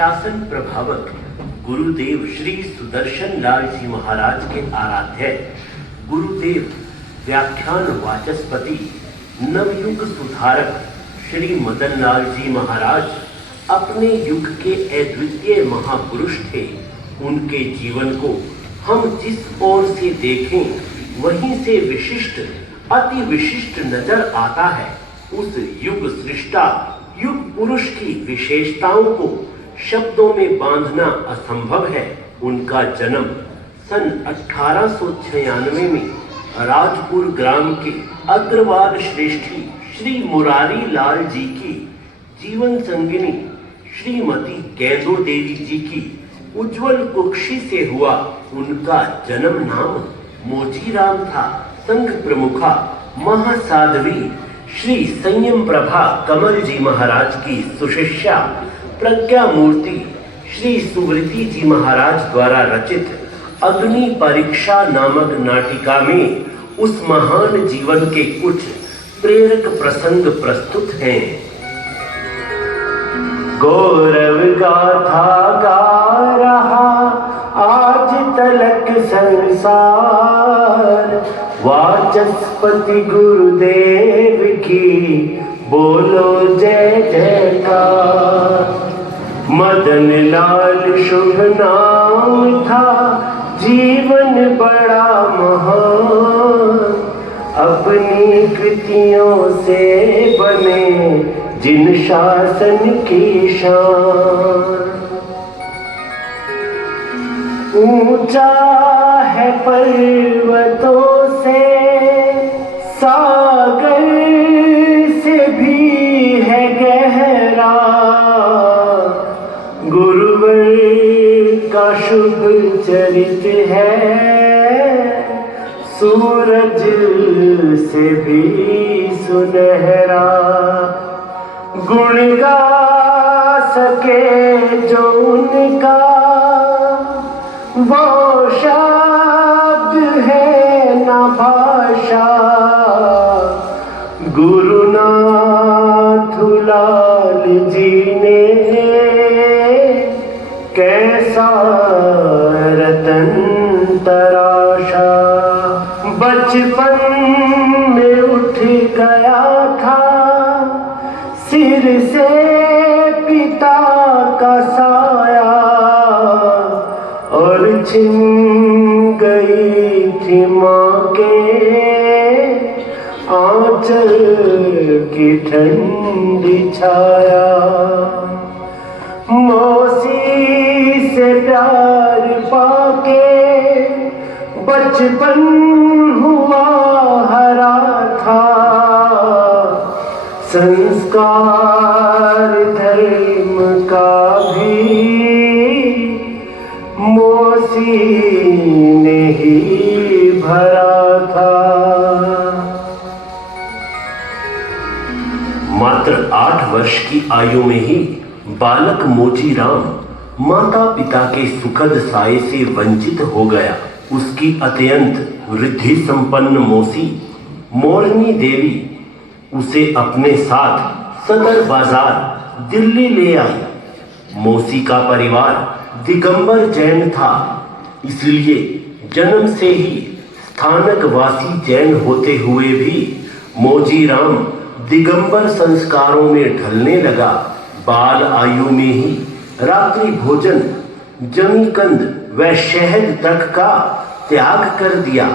शासन प्रभावक गुरुदेव श्री सुदर्शन लाल जी महाराज के आराध्य गुरुदेव व्याख्यान वाचस्पति नवयुग सुधारक श्री मदन लाल जी महाराज अपने युग के अद्वितीय महापुरुष थे। उनके जीवन को हम जिस ओर से देखें वहीं से विशिष्ट अति विशिष्ट नजर आता है। उस युग सृष्टा युग पुरुष की विशेषताओं को शब्दों में बांधना असंभव है। उनका जन्म सन 1896 में राजपुर ग्राम के अग्रवाल श्रेष्ठी श्री मुरारी लाल जी की जीवन संगिनी श्रीमती कैदो देवी जी की उज्जवल कुक्षी से हुआ। उनका जन्म नाम मोजीराम था। संघ प्रमुखा महासाध्वी श्री संयम प्रभा कमल जी महाराज की सुशिष्या प्रज्ञा मूर्ति श्री सुवृति जी महाराज द्वारा रचित अग्नि परीक्षा नामक नाटिका में उस महान जीवन के कुछ प्रेरक प्रसंग प्रस्तुत हैं। गौरव गाथा गा रहा आज तलक संसार, वाचस्पति गुरुदेव की बोलो जय जयकार। मदन लाल शुभ नाम था, जीवन बड़ा महान, अपनी कृतियों से बने जिन शासन की शान। ऊंचा है पर्वतों से, सागर से भी है गहरा, गुरुवर का शुभ चरित है, सूरज से भी सुनहरा। गुण गा सके जो उनका, वो शब्द है ना भाषा, गुरुनाथ लाल जी ने कैसा रतन तराशा। बचपन में उठ गया था सिर से पिता का साया, और छिन गई थी माँ के आंचल की ठंडी छाया। मौसी से प्यार पाके बचपन हुआ हरा था, संस्कार धर्म का भी मौसी ने ही भरा था। मात्र 8 वर्ष की आयु में ही बालक मोजीराम माता पिता के सुखद साये से वंचित हो गया। उसकी अत्यंत वृद्धि संपन्न मौसी मोरनी देवी उसे अपने साथ सदर बाजार दिल्ली ले आई। मौसी का परिवार दिगंबर जैन था, इसलिए जन्म से ही स्थानक वासी जैन होते हुए भी मोजीराम दिगंबर संस्कारों में ढलने लगा। बाल आयु में ही रात्रि भोजन, जमीकंद व शहद तक का त्याग कर दिया।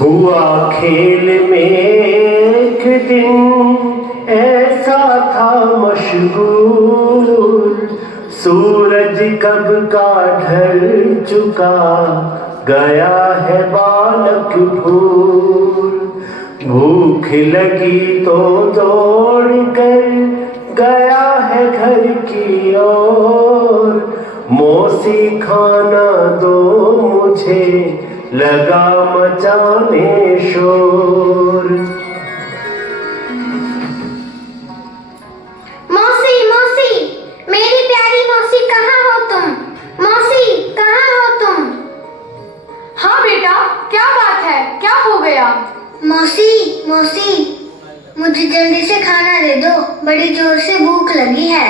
हुआ खेल में एक दिन ऐसा था मशगूल, सूरज कब का ढल चुका, गया है बालक भूल। भूख लगी तो दौड़ कर गया है घर की ओर, मौसी खाना दो मुझे, लगा मचाने शोर। मौसी मौसी, मेरी प्यारी मौसी कहाँ हो तुम? मौसी कहाँ हो तुम? हाँ बेटा, क्या बात है, क्या हो गया? मौसी मौसी, मुझे जल्दी से खाना दे दो, बड़ी जोर से भूख लगी है।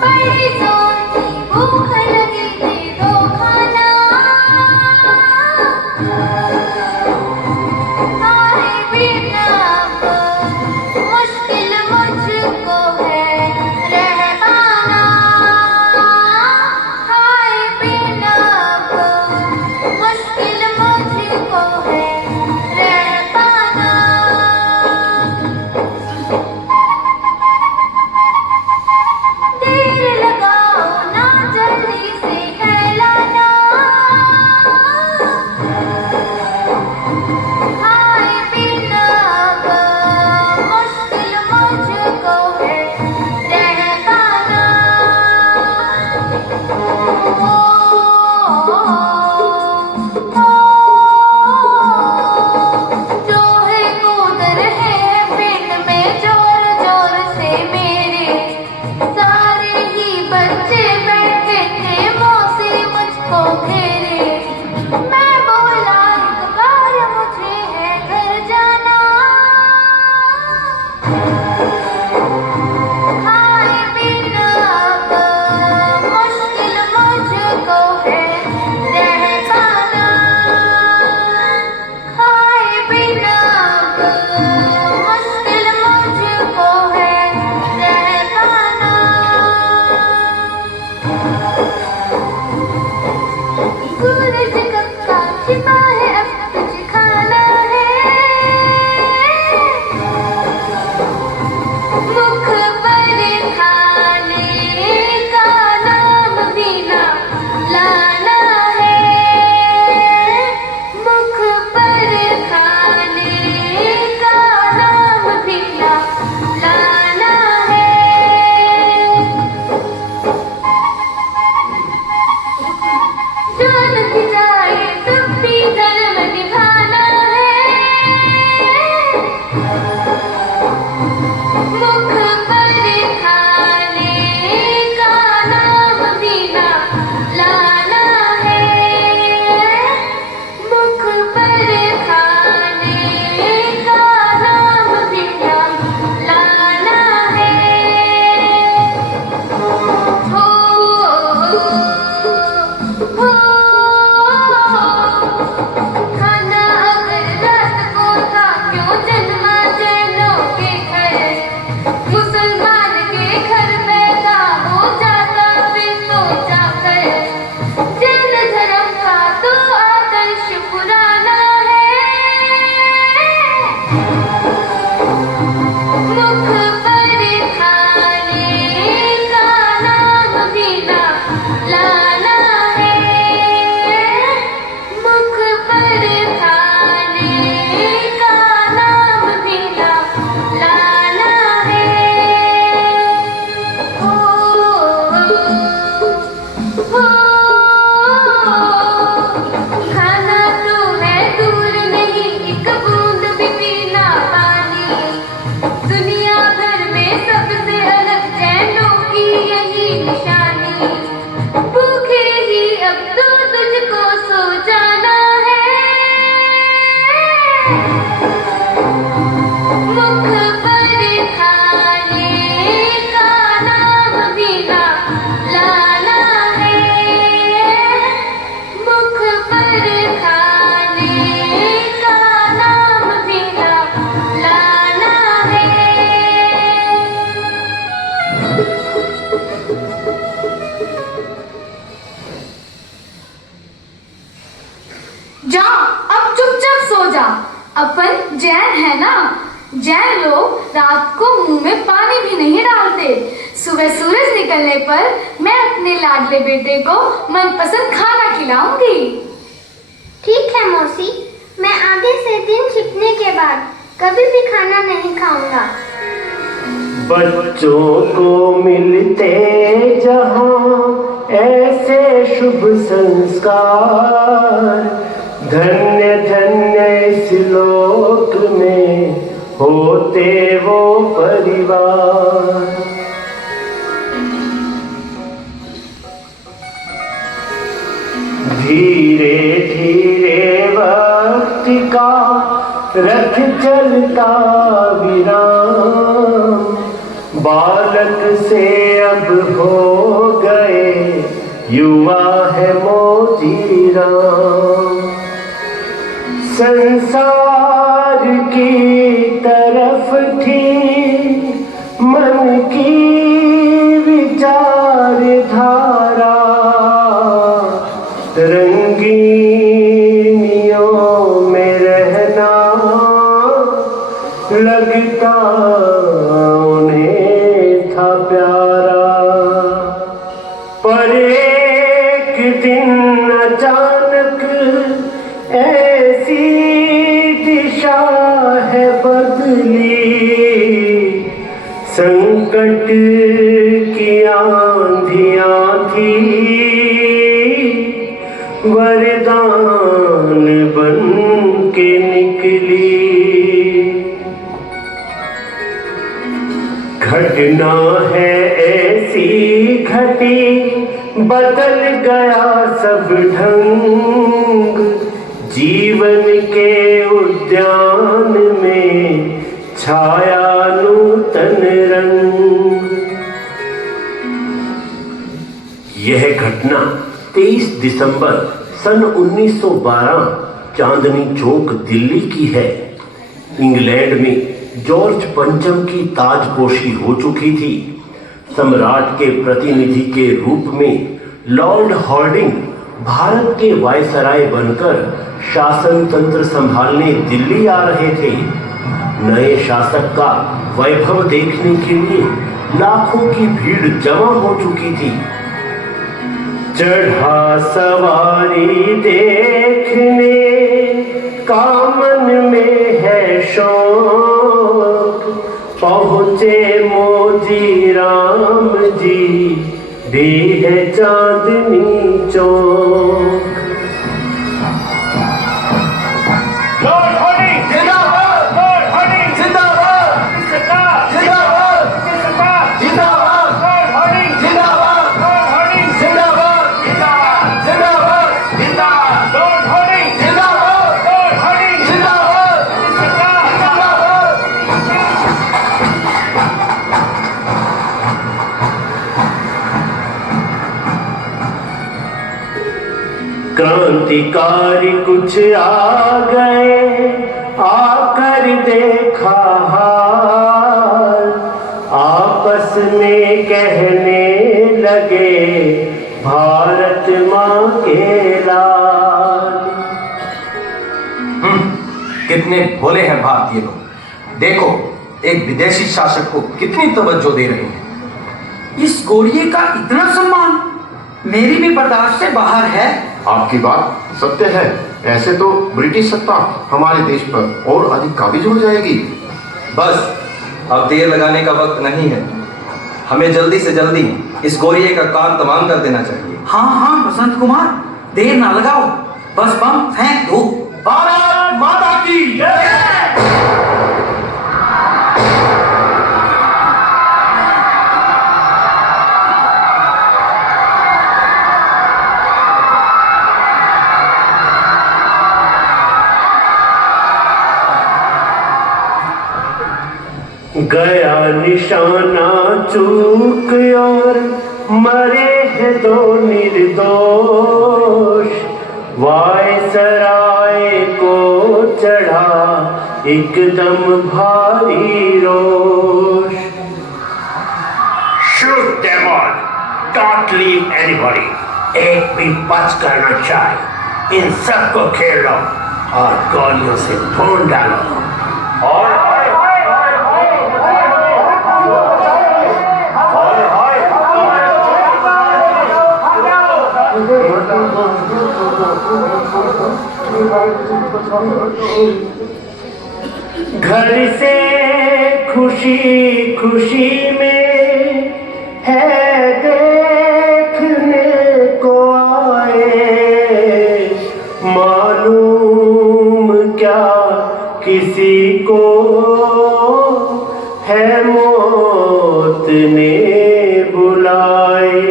बड़ी जोर की भूख लगी, दे दो खाना। खाए बिना मुश्किल मुझको है रह पाना। खाए बिना मुश्किल मुझको है रह पाना। देर लगाओ ना, जल्दी से कहलाना। खाए बिना मुश्किल मुझको है रह पाना। जो है कूद रहे पेट में जोर जोर से मेरे, सारे ही बच्चे बैठे थे मौसी मुझको घेरे। मैं बोला एक बार मुझे है घर जाना। खाए बिना मुश्किल मुझको है रह पाना। खाए बिना मुश्किल मुझको है रह पाना। सूरज कब छिपा है, अब तुझे खाना है। मुख पर खाने का नाम भी ना लाना है। मुख पर खाने का नाम भी ना लाना है। जान की जाए तब भी धर्म निभाना है। मुख पर खाने का नाम भी ना लाना है। मुख पर खाने का नाम भी ना लाना है। हो खाना अगर रात को था, क्यों जन्मा जैनों के घर। मुसलमान के घर पैदा हो जाता फिर तो जाकर। जैन धर्म का तो आदर्श पुराना है। मुख पर खाने का नाम भी ना लाना है। मुख पर खाने का नाम भी ना लाना है। हो खाना तो है दूर नहीं, एक बूंद भी पीना पानी। दुनिया भर में सबसे अलग जैनों की यही निशानी। भूखे ही अब तो तुझको सो जाना है। मुख पर खाने का नाम भी ना लाना है। मुख पर खाने का नाम भी ना लाना है। जा, अब चुपचाप सो जा। अपन जैन है ना। जैन लोग रात को मुंह में पानी भी नहीं डालते। सुबह सूरज निकलने पर मैं अपने लाडले बेटे को मनपसंद खाना खिलाऊंगी। ठीक है मौसी, मैं आगे से दिन छिपने के बाद कभी भी खाना नहीं खाऊंगा। बच्चों को मिलते जहां ऐसे शुभ संस्कार, धन्य धन्य इस लोक में होते वो परिवार। धीरे धीरे वक्त का रथ चलता विराम, बालक से अब हो गए युवा है मोजी राम। संसार की तरफ थी मन की विचारधारा, रंगीनियों में रहना लगता उन्हें था प्यारा। पर एक दिन अचानक ऐसी दिशा है बदली, संकट की आंधियां थी वरदान बन के निकली। घटना है ऐसी घटी, बदल गया सब ढंग, जीवन के उद्यान में छाया नूतन रंग। यह घटना 23 दिसंबर सन 1912 चांदनी चौक दिल्ली की है। इंग्लैंड में जॉर्ज पंचम की ताजपोशी हो चुकी थी। सम्राट के प्रतिनिधि के रूप में लॉर्ड हॉर्डिंग भारत के वायसराय बनकर शासन तंत्र संभालने दिल्ली आ रहे थे। नए शासक का वैभव देखने के लिए लाखों की भीड़ जमा हो चुकी थी। चढ़ा सवारी देखने का मन में है शौक, पहुँचे मोजी राम जी भी है चांदनी चौक। लॉर्ड हॉर्डिंग जिंदाबाद, लॉर्ड हॉर्डिंग जिंदाबाद, सरकार जिंदाबाद, सरकार जिंदाबाद, लॉर्ड हॉर्डिंग जिंदाबाद, लॉर्ड हॉर्डिंग जिंदाबाद, जिंदाबाद, जिंदाबाद, लॉर्ड हॉर्डिंग जिंदाबाद, लॉर्ड हॉर्डिंग जिंदाबाद, सरकार जिंदाबाद। क्रांतिकारी कुछ आ गए, आकर देखा हाल, आपस में कहने लगे भारत माँ के लाल। कितने भोले हैं भारतीय लोग। देखो एक विदेशी शासक को कितनी तवज्जो दे रहे हैं। इस गोरिये का इतना सम्मान मेरी भी बर्दाश्त से बाहर है। आपकी बात सत्य है। ऐसे तो ब्रिटिश सत्ता हमारे देश पर और अधिक काबिज हो जाएगी। बस अब देर लगाने का वक्त नहीं है। हमें जल्दी से जल्दी इस गोरिये का काम तमाम कर देना चाहिए। हाँ हाँ बसंत कुमार, देर ना लगाओ, बस बम फेंक दो। भारत माता की जय। गया निशाना चूक और मरे हैं दो निर्दोष, वायसराय को चढ़ा एकदम भारी रोष। Shoot them all. Don't leave anybody. एक भी बच कर न जाए। इन सबको घेर लो और गोलियों से भून डालो। और घर से खुशी खुशी में है देखने को आए, मालूम क्या किसी को है मौत ने बुलाए।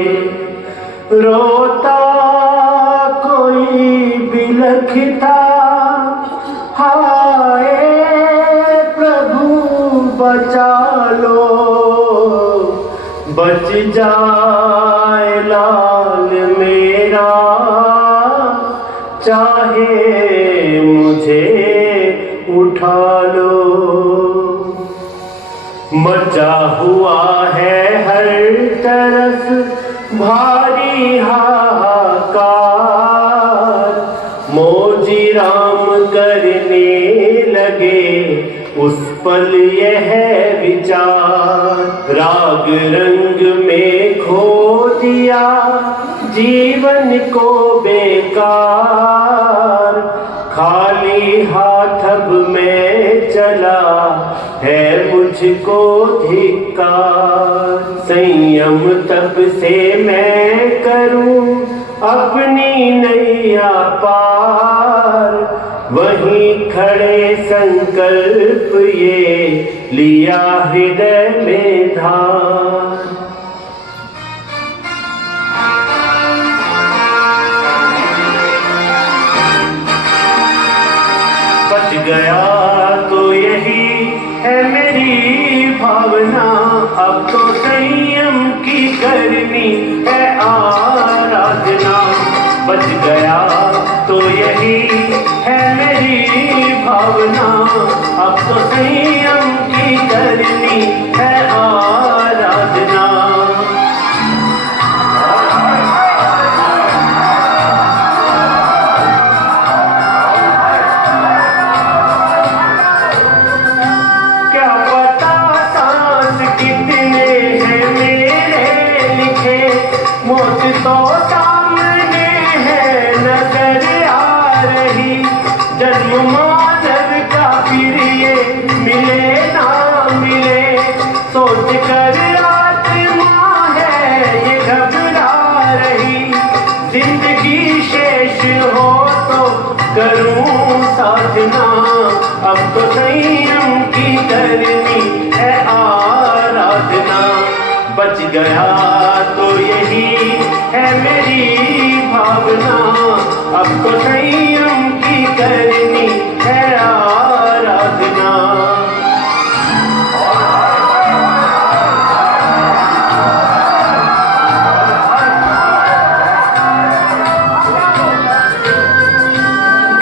रोता कोई बिलखता हाय बचा लो, बच जाए लाल मेरा, चाहे मुझे उठा लो। मचा हुआ है हर तरफ भारी हाहाकार, मौजी राम करने लगे उस पल यह विचार, राग रंग में खो दिया जीवन को बेकार, खाली हाथ अब मैं चला है मुझको धिक्कार। संयम तब से मैं करूं अपनी नैया पार, वहीं खड़े संकल्प ये लिया हृदय में धार। बच गया तो यही है मेरी भावना, अब तो संयम की करनी है आराधना। बच गया तो यही है मेरी भावना, अब तो संयम की करनी है आराधना। क्या पता सांस कितने हैं मेरे लिखे, मौत तो सामने है नजर आ रही, जन्म मानव का फिर ये मिले ना मिले, सोच कर आत्मा है ये घबरा रही, जिंदगी शेष हो तो करूं साधना, अब तो संयम की करनी है आराधना। बच गया तो यही है मेरी भावना, अब तो संयम की करनी है आराधना।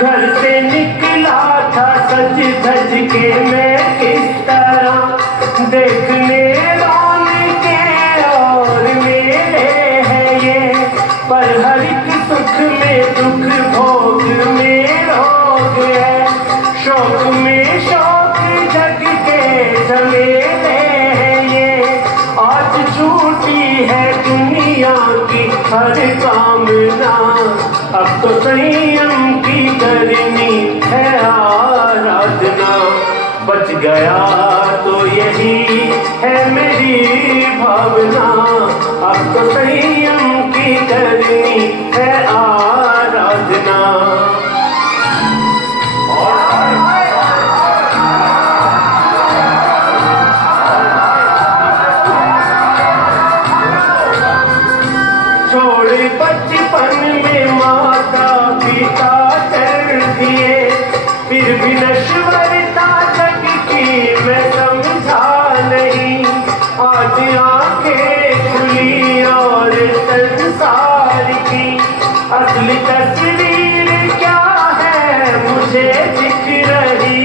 घर से निकला था सज धज के मैं किस तरह, देखने के और मेरे है ये, पर हर एक सुख में दुख भोग में रोग है, शौक में शौक जग के झमेले हैं ये, आज छूटी है दुनिया की हर कामना, अब तो संयम की करनी है आराधना। बच गया तो यही है मेरी भावना, अब तो संयम की करनी है आराधना। छोड़ बचपन में माता पिता चल दिए, फिर भी नश्वरता जग की मैं समझा नहीं, आज आंखें खुली और संसार की असली तस्वीर क्या है मुझे दिख रही,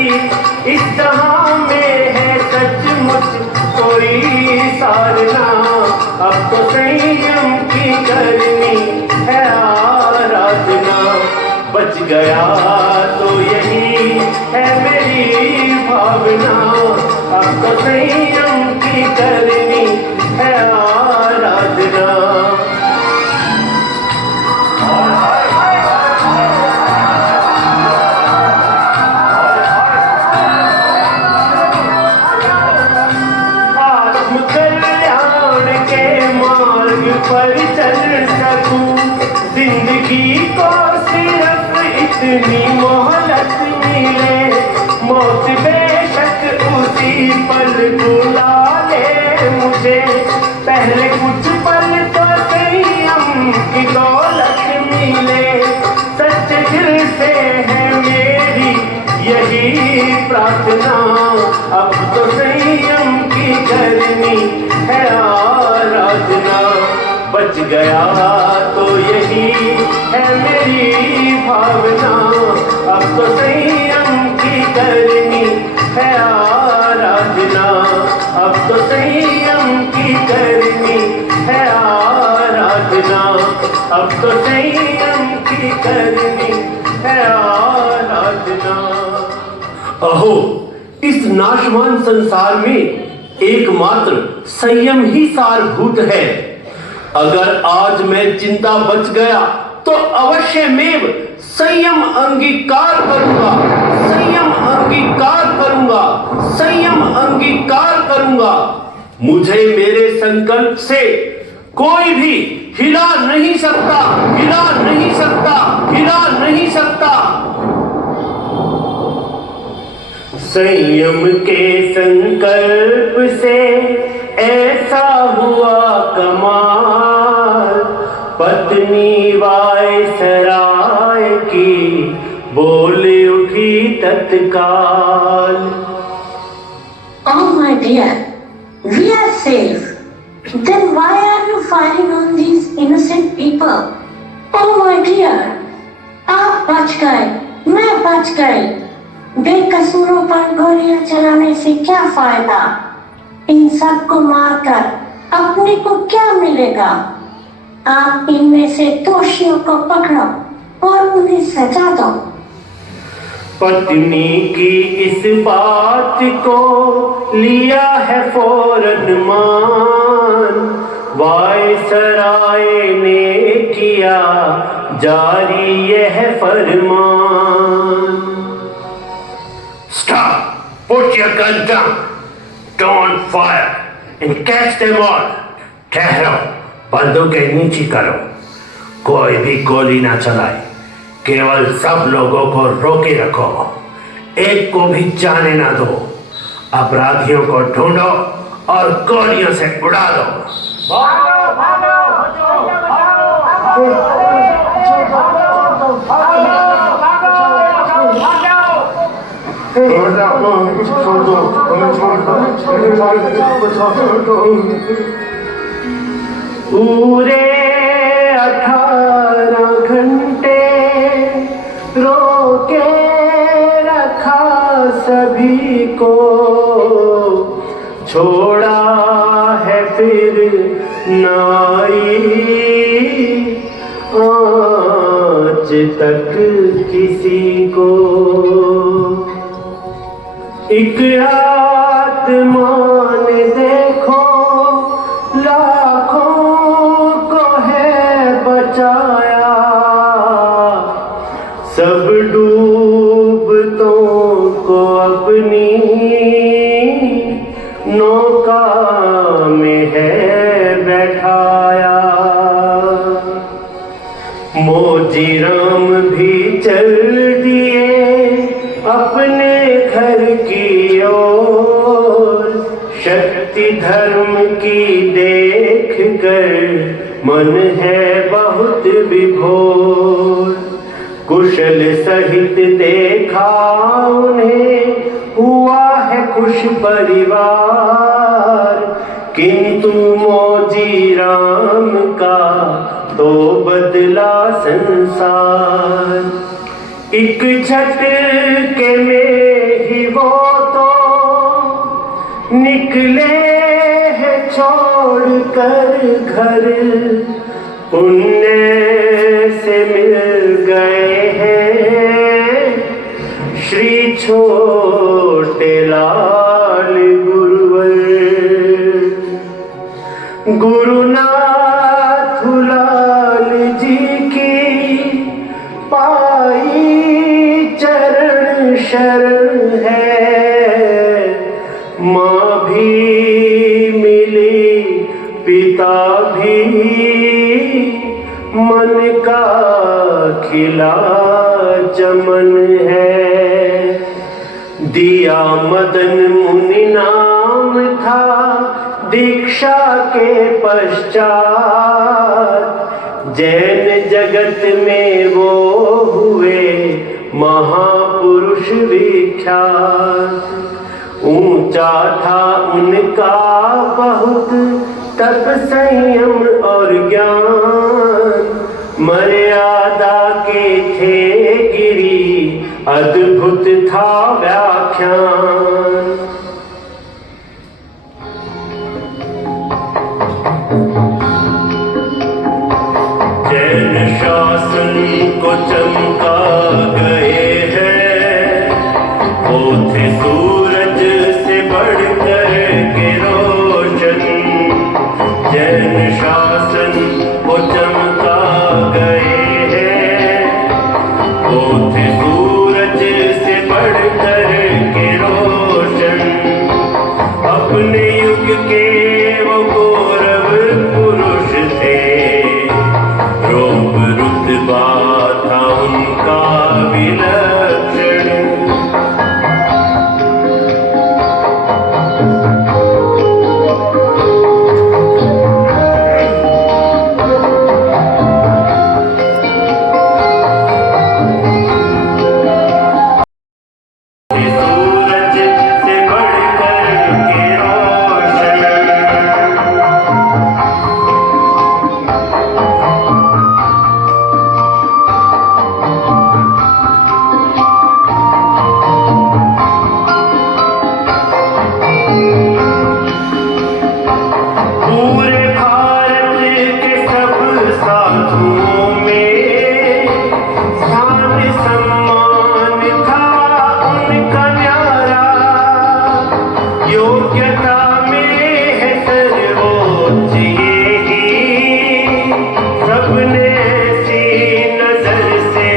इस जहां में है सचमुच कोई सारना, अब तो संयम की करनी है आराधना। बच गया तो यही है मेरी भावना, अब तो संयम की करनी है आराधना। आत्मकल्याण के मार्ग पर चल सकूं, जिंदगी को सिर्फ इतनी मोहलत मिले, मौत बेशक उसी पल बुला ले मुझे, पहले कुछ पल तो संयम की दौलत मिले, सच्चे दिल से है मेरी यही प्रार्थना, अब तो संयम करनी है आराधना। बच गया तो यही है मेरी भावना, अब तो संयम की करनी है आराधना, अब तो संयम की करनी है आराधना, अब तो संयम की करनी है आराधना। अहो, इस नाशवान संसार में एकमात्र संयम ही सारभूत है। अगर आज मैं जिंदा बच गया तो अवश्य मेव संयम अंगीकार करूंगा, संयम अंगीकार करूंगा, संयम अंगीकार करूंगा। मुझे मेरे संकल्प से कोई भी हिला नहीं सकता, हिला नहीं सकता, हिला नहीं सकता। संयम के संकल्प से ऐसा हुआ कमाल, पत्नी वायसराय की बोल उठी तत्काल। Oh my dear, we are safe. Then why are you firing on these innocent people? Oh my dear, आप बच गए, मैं बच गई। बेकसूरों पर गोलियां चलाने से क्या फायदा? इन सबको मारकर अपने को क्या मिलेगा? आप इनमें से दोषियों को पकड़ो और उन्हें सजा दो। पत्नी की इस बात को लिया है फौरन मान, वायसराय ने किया जारी यह फरमान। Stop! Put your gun down! Don't fire! And catch them all! ठहरो, बंदूकें नीचे करो, कोई भी गोली ना चलाए, केवल सब लोगों को रोके रखो, एक को भी जाने ना दो। अपराधियों को ढूंढो और गोलियों से उड़ा दो। भागो, भागो, पूरे 18 घंटे रोके रखा सभी को, छोड़ा है फिर नाई आज तक किसी को। एक आत्मा ने देखो लाखों को है बचाया, सब डूबतों को अपनी नौका में है बैठाया। मोजी राम भी चल दिए अपने घर की ओर, शक्ति धर्म की देख कर मन है बहुत विभोर। कुशल सहित देखा उन्हें हुआ है खुश परिवार, किंतु मोजी राम का तो बदला संसार। एक झटके में ही वो तो निकले हैं छोड़ कर घर, पुण्य से मिल गए हैं श्री छोटे लाल गुरुवर। गुरुनाथ लाल जी की पाई चरण शरण है, माँ भी मिली पिता भी मन का खिला चमन है। दिया मदन मुनि नाम था दीक्षा के पश्चात, जैन जगत में वो हुए महापुरुष विख्यात। ऊंच ऊंचा था उनका बहुत तप संयम और ज्ञान, मर्यादा के थे गिरी अद्भुत था व्याख्यान। जैन शासन को चमका गए हैं, वो थे सूरज से बढ़कर के रोशन। जैन शासन को चमका गए हैं, वो थे सूरज से बढ़कर के रोशन। अपने युग के वो गौरव पुरुष थे, रूप रुतबा था उनका विलक्षण। सूरज से बढ़कर के रोशन। पूरे भारत के सब साधुओं में स्थान सम्मान था उनका न्यारा। योग्यता में है सर्वोच्च यही, सबने ऐसी नजर से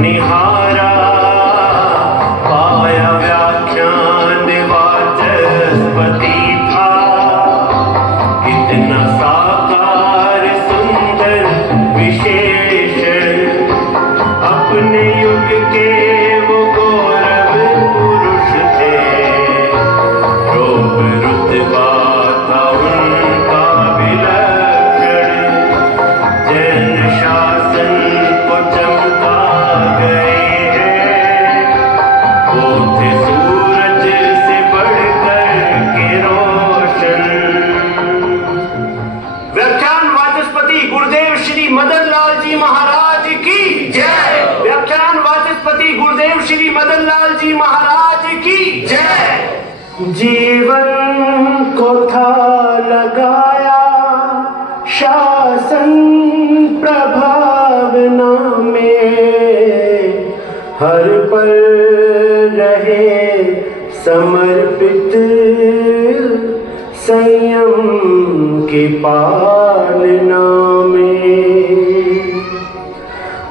निहारा। पाया व्याख्यान वाचस्पति था, इतना साकार सुंदर विशेषण। अपने युग के वो गौरव पुरुष थे, रूप रुतबा था उनका विलक्षण। जैन शासन को चमका गए हैं, वो थे सूरज से बढ़कर के रोशन। व्याख्यान वाचस्पति गुरुदेव श्री मदन लाल जी महाराज की जय। व्याख्यान वाचस्पति गुरुदेव श्री मदन लाल जी महाराज की जय। जीवन को था लगाया शासन प्रभावना में, हर पल रहे समर्पित संयम की पालना में।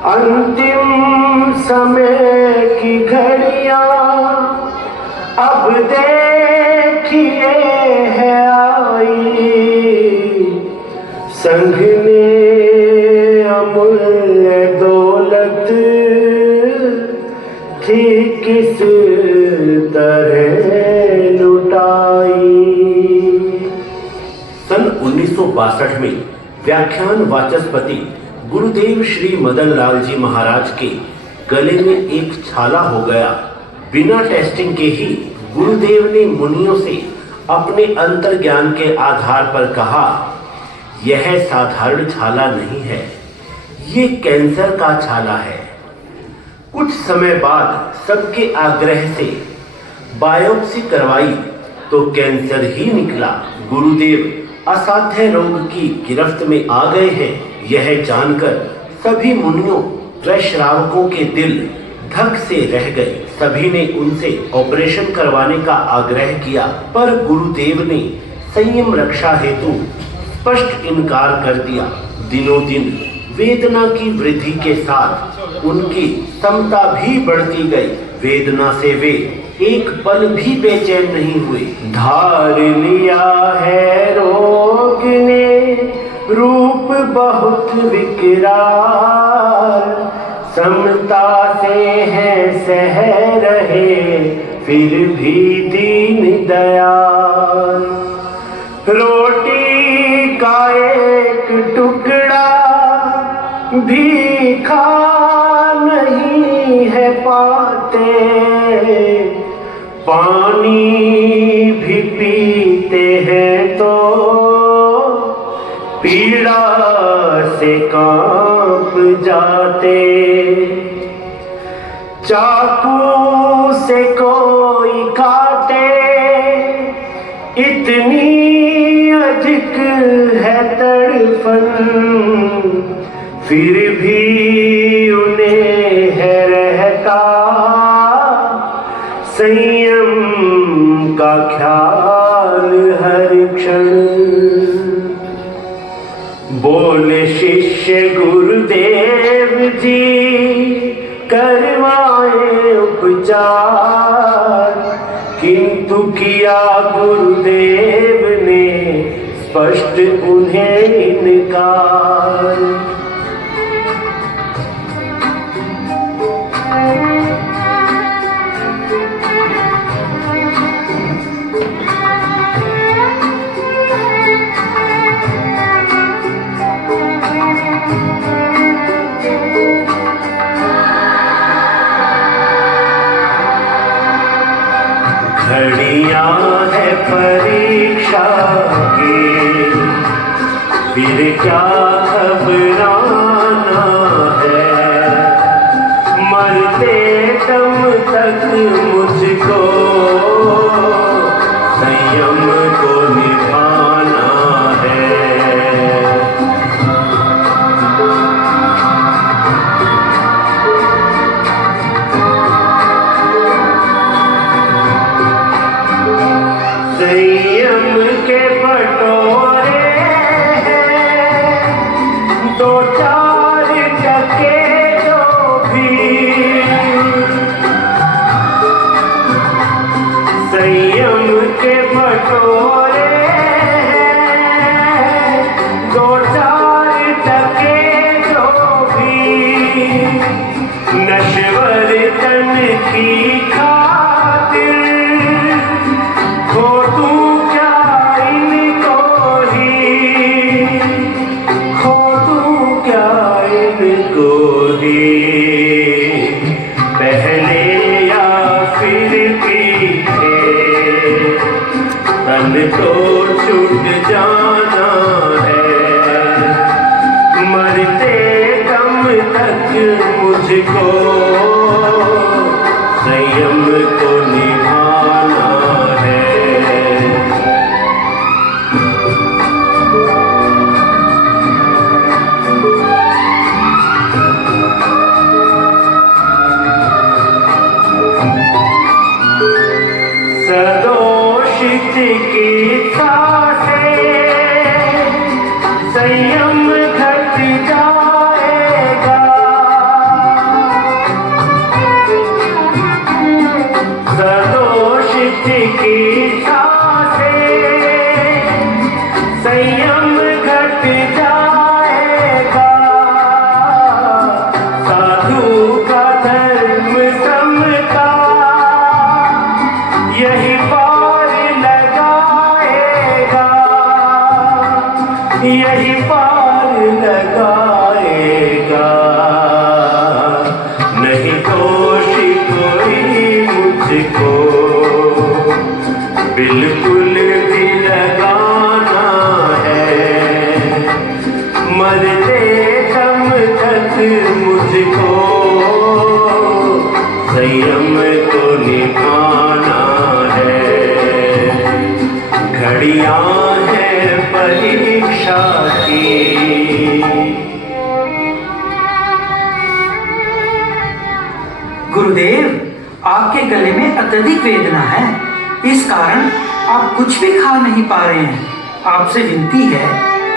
अंतिम समय की घड़ियां अब देखिए है आई, संघ ने अमूल्य दौलत थी किस तरह लुटाई। सन 1962 में व्याख्यान वाचस्पति गुरुदेव श्री मदन लाल जी महाराज के गले में एक छाला हो गया। बिना टेस्टिंग के ही गुरुदेव ने मुनियों से अपने अंतर्ज्ञान के आधार पर कहा, यह साधारण छाला नहीं है, ये कैंसर का छाला है। कुछ समय बाद सबके आग्रह से बायोप्सी करवाई तो कैंसर ही निकला। गुरुदेव असाध्य रोग की गिरफ्त में आ गए हैं, यह जानकर सभी मुनियों व श्रावकों के दिल धक से रह गए। सभी ने उनसे ऑपरेशन करवाने का आग्रह किया, पर गुरुदेव ने संयम रक्षा हेतु स्पष्ट इनकार कर दिया। दिनों दिन वेदना की वृद्धि के साथ उनकी समता भी बढ़ती गई। वेदना से वे एक पल भी बेचैन नहीं हुए। धार लिया है रोग ने रूप बहुत विकराल, समता से है सह रहे फिर भी दीन दयाल। रोटी का एक टुकड़ा भी खा नहीं है पाते, पान पानी भी पीते हैं तो पीड़ा से कांप जाते, चाकू से कोई काटे इतनी अधिक है तड़पन, फिर भी उन्हें है रहता संयम का ख्याल हर क्षण। बोले शिष्य गुरुदेव जी करवाए उपचार, किंतु किया गुरुदेव ने स्पष्ट उन्हें इनकार। घड़ियां है परीक्षा की, फिर क्या घबराना है, मरते दम तक मुझको संयम को निभाना है। संयम के बटोरे हैं दो चार टके जो भी, संयम के बटोरे हैं दो चार टके जो भी, नश्वर तन की खातिर खो दूं क्या इनको ही, खो दूं क्या इनको ही, पहले या फिर पीछे तन तो छूट जाना है, मरते दम तक मुझको संयम को निभाना है। सदोषित की से संयम घट जाएगा, सदोषित की से संयम घट जाएगा, साधु का धर्म समता यही पार लगाएगा, यही पार लगाएगा, नहीं दोषी कोई मुझको बिल्कुल भी लगाना है, मरते दम तक मुझको संयम को निभाना है। घड़ियां है परीक्षा की। गुरुदेव, आपके गले में अत्यधिक वेदना है, इस कारण आप कुछ भी खा नहीं पा रहे हैं। आपसे विनती है,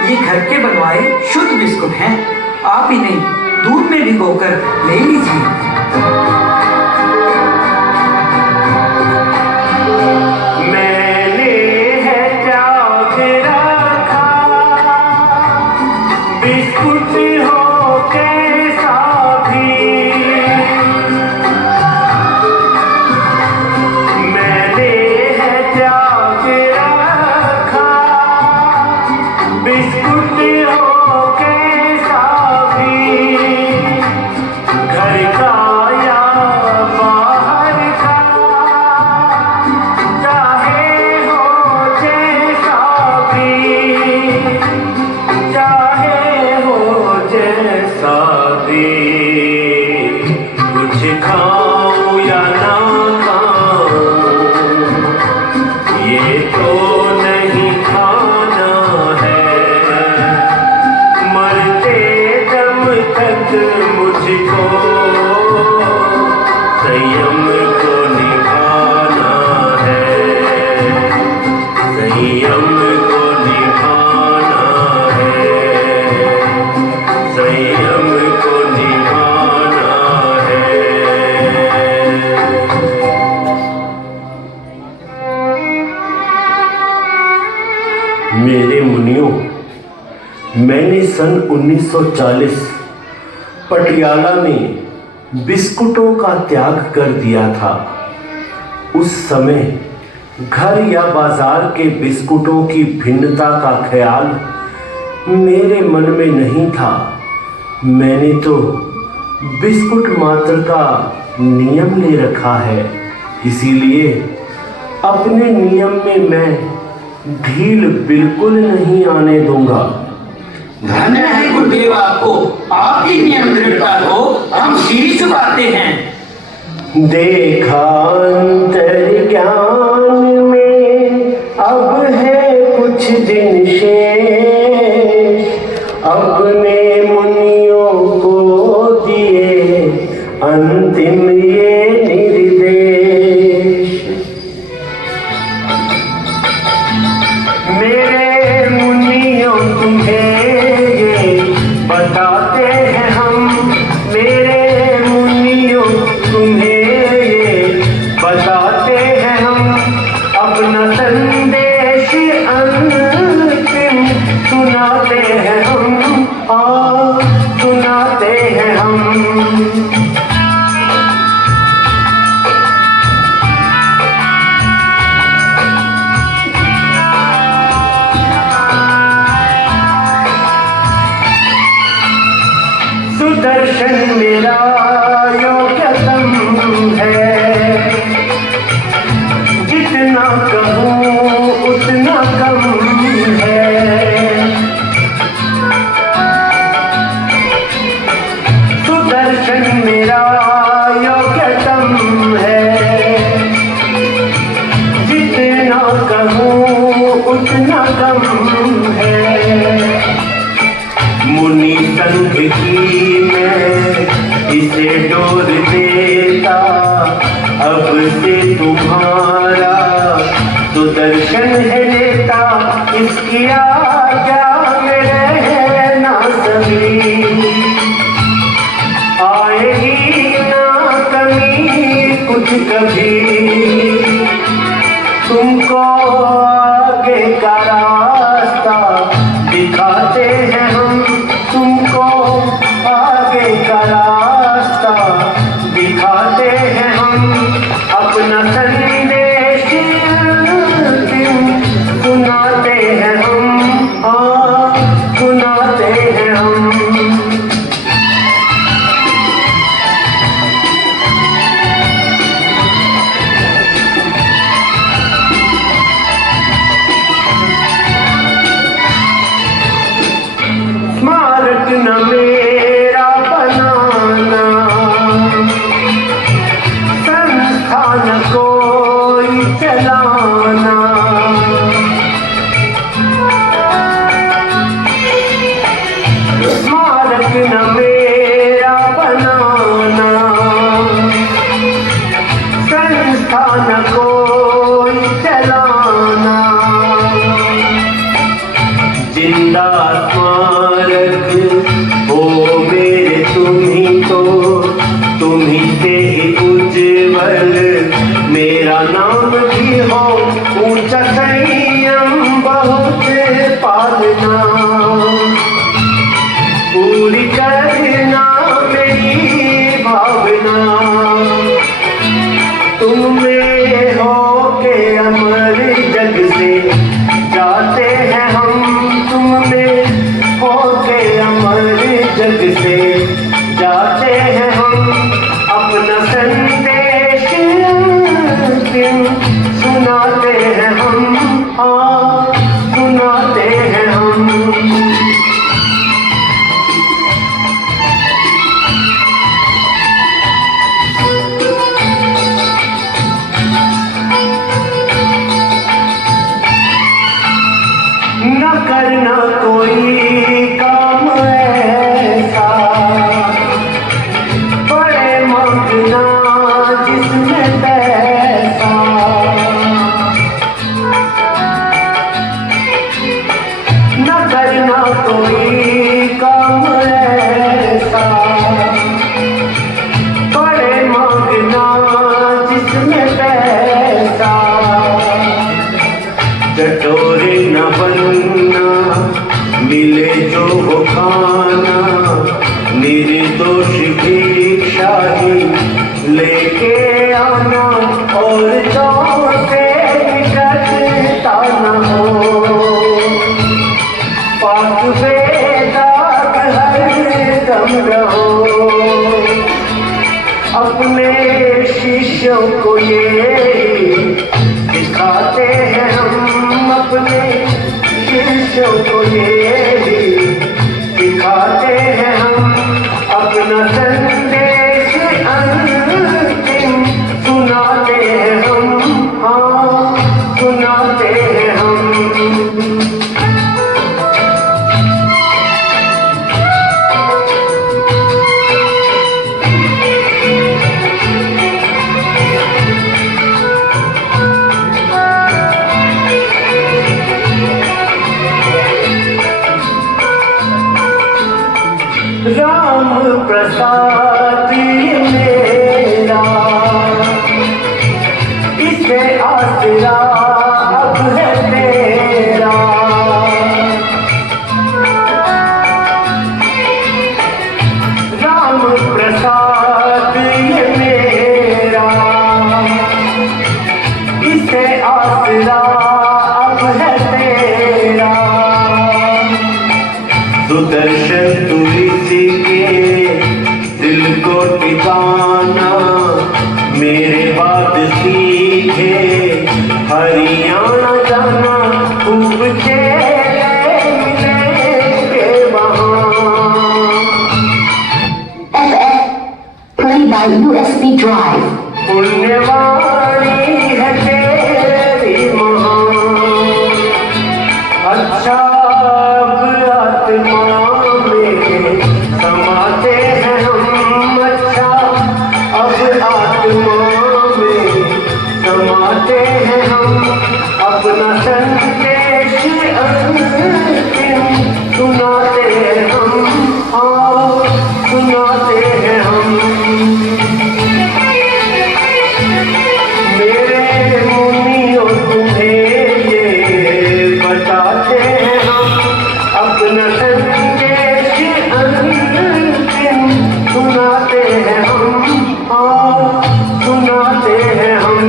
ये घर के बनवाए शुद्ध बिस्कुट हैं, आप इन्हें दूध में भिगोकर ले लीजिए। मैंने है त्याग रखा बिस्कुट हो कैसा भी, मैंने है त्याग रखा बिस्कुट हो कैसा भी, घर का या तो नहीं खाना है, मरते दम तक मुझको संयम को निभाना है, संयम को निभाना है, संयम को निभाना है। मेरे मुनियों, मैंने सन 1940 पटियाला में बिस्कुटों का त्याग कर दिया था। उस समय घर या बाजार के बिस्कुटों की भिन्नता का ख्याल मेरे मन में नहीं था। मैंने तो बिस्कुट मात्र का नियम ले रखा है, इसीलिए अपने नियम में मैं ढील बिल्कुल नहीं आने दूंगा। धन्य है गुरुदेव आपको, आपकी नियम दृढ़ता को हम शीश झुकाते हैं। देखा अंतर ज्ञान में अब है कुछ दिन शेष, अपने मुनियों को दिए अंतिम ये निर्देश। मेरे मुनियों तुम्हें ये बताते हैं हम, मेरे मुनियों तुम्हें ये बताते हैं हम, अपना संदेश अंतिम सुनाते हैं हम, सुनाते हैं हम। सुदर्शन मेरा योग्यतम है, जितना कहूँ उतना कम है। सुदर्शन मेरा योग्यतम है, जितना कहूँ उतना कम है। मुनि संघ की मैं इसे डोर देता, अब से तुम्हारा सुदर्शन है नेता, इसकी आज्ञा में रहना सभी, आएगी ना कमी कुछ कभी। तुमको आगे का रास्ता दिखाते हैं हम, तुमको आगे का रास्ता दिखाते हैं हम, अपना संदेश अंतिम सुनाते हैं हम, सुनाते हैं हम। स्मारक न मेरा बनाना, संस्थान कोई चलाना, स्मारक न मेरा बनाना, संस्थान कोई चलाना। जिंदा स्मारक हो मेरे तुम ही तो, तुम ही से ही उज्जवल मेरा नाम भी हो, ऊंचा संयम बहुत पालना, पूरी करना मेरी भावना। तुम में हो के अमर जग से जाते हैं हम, तुम में हो के अमर जग से जाते हैं हम, अपना संदेश अंतिम सुनाते हैं हम, सुनाते हैं हम। को ये भी दिखाते हैं हम अपना संदेश अंतिम सुनाते हैं हम, हाँ सुनाते हैं हम। राम प्रसाद ये मेरा, इसे आसरा अब है तेरा। राम प्रसाद ये मेरा, इसे आसरा अब है तेरा। सुदर्शन तू इसी के दिल को टिकाना, मेरे बात सीखे हरियाणा जाना, खूब चेले मिलेंगे वहाँ। FF played by USB Drive. पुण्यवाणी है तेरी महान, अच्छा अब आत्मा में समाते हैं हम, अच्छा अब आत्मा में समाते हैं हम। अपना संदेश अंतिम सुनाते हैं हम, हाँ सुनाते हैं हम। मेरे मुनियों तुम्हें ये बताते हैं हम, अपना संदेश अंतिम सुनाते हैं हम, हाँ सुनाते हैं हम।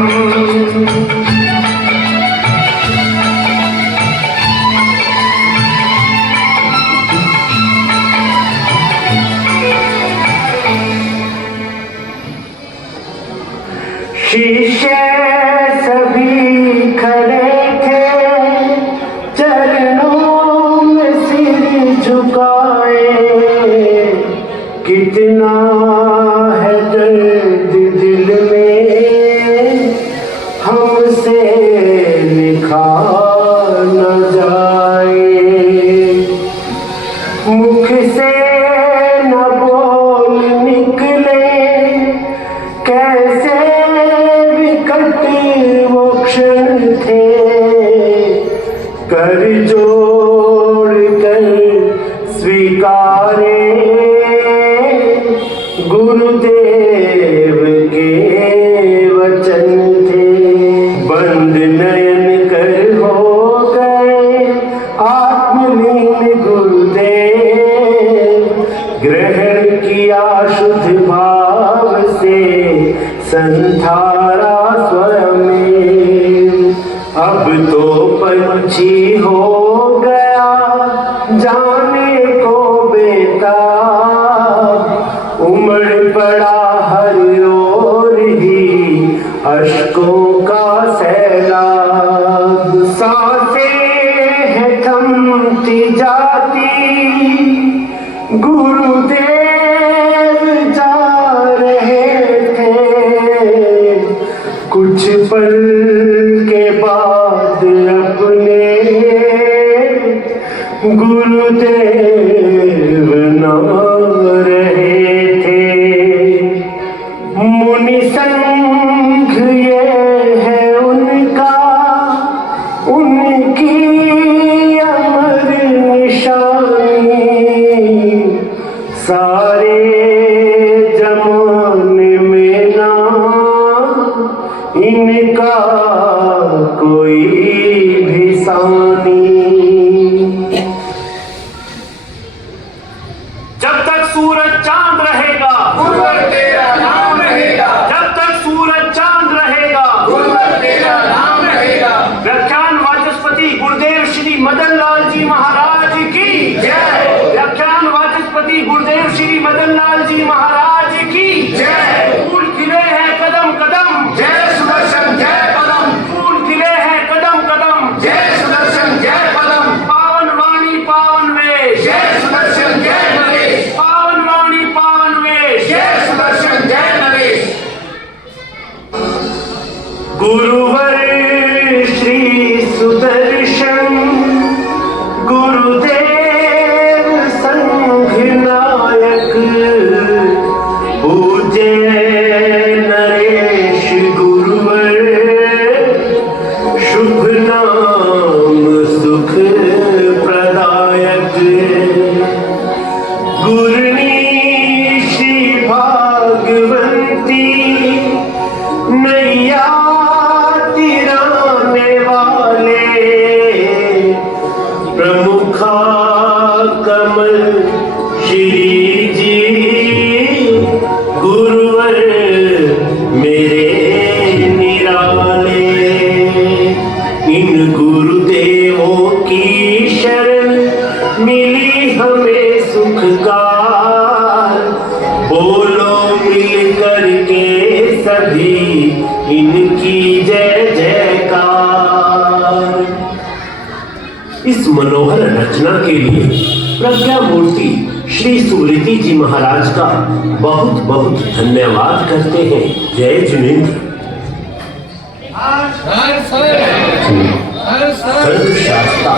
शीशे सभी खड़े थे, चरणों में सिर झुकाए। कितना है दर्द दिल में, हमसे लिखा न जाए। मुख से न बोल निकले, कैसे विकट वो क्षण थे। कर जोड़ कर स्वीकारे गुरुदेव के वचन थे। बंद नयन कर हो गए आत्मलीन गुरुदेव, ग्रहण किया शुद्ध भाव से संधारा स्वयं में। अब तो पंछी हो गया जाने को बेताब, उमड़ पड़ा हर ओर ही अश्कों का सैलाब। सांसें है थमती जाती, गुरुदेव जा रहे थे। कुछ पल के बाद अपने गुरुदेव न रहे थे। मुनि संघ ये है उनका, उनकी अमर निशानी। सारे जमाने में ना इनका कोई भी सानी। जब तक सूरज चांद रहेगा गुरुवर तेरा नाम रहेगा, जब तक सूरज चांद रहेगा गुरुवर तेरा नाम रहेगा। व्याख्यान वाचस्पति गुरुदेव श्री मदन लाल जी महाराज की जय। व्याख्यान वाचस्पति गुरुदेव श्री मदन लाल जी महाराज की जय। फूल खिले हैं कदम कदम, जय सुदर्शन जय पदम। फूल खिले हैं कदम कदम, सुदर्शन गुरुदेव संघ नायक पूज्य नरेश गुरुवर शुभ नाम सुख प्रदायक गुरनी श्री भागवंती नैया तिराने वाले प्रमुखा कमल श्री जी गुरुवर मेरे निराले इन गुरुदेवों की शरण मिली हमें सुखकार बोलो मिल करके सभी इनकी जय जयकार। इस मनोहर रचना के लिए प्रज्ञा मूर्ति श्री सुमृति जी महाराज का बहुत बहुत धन्यवाद करते हैं। जय जिनेन्द्र। सर्वशास्ता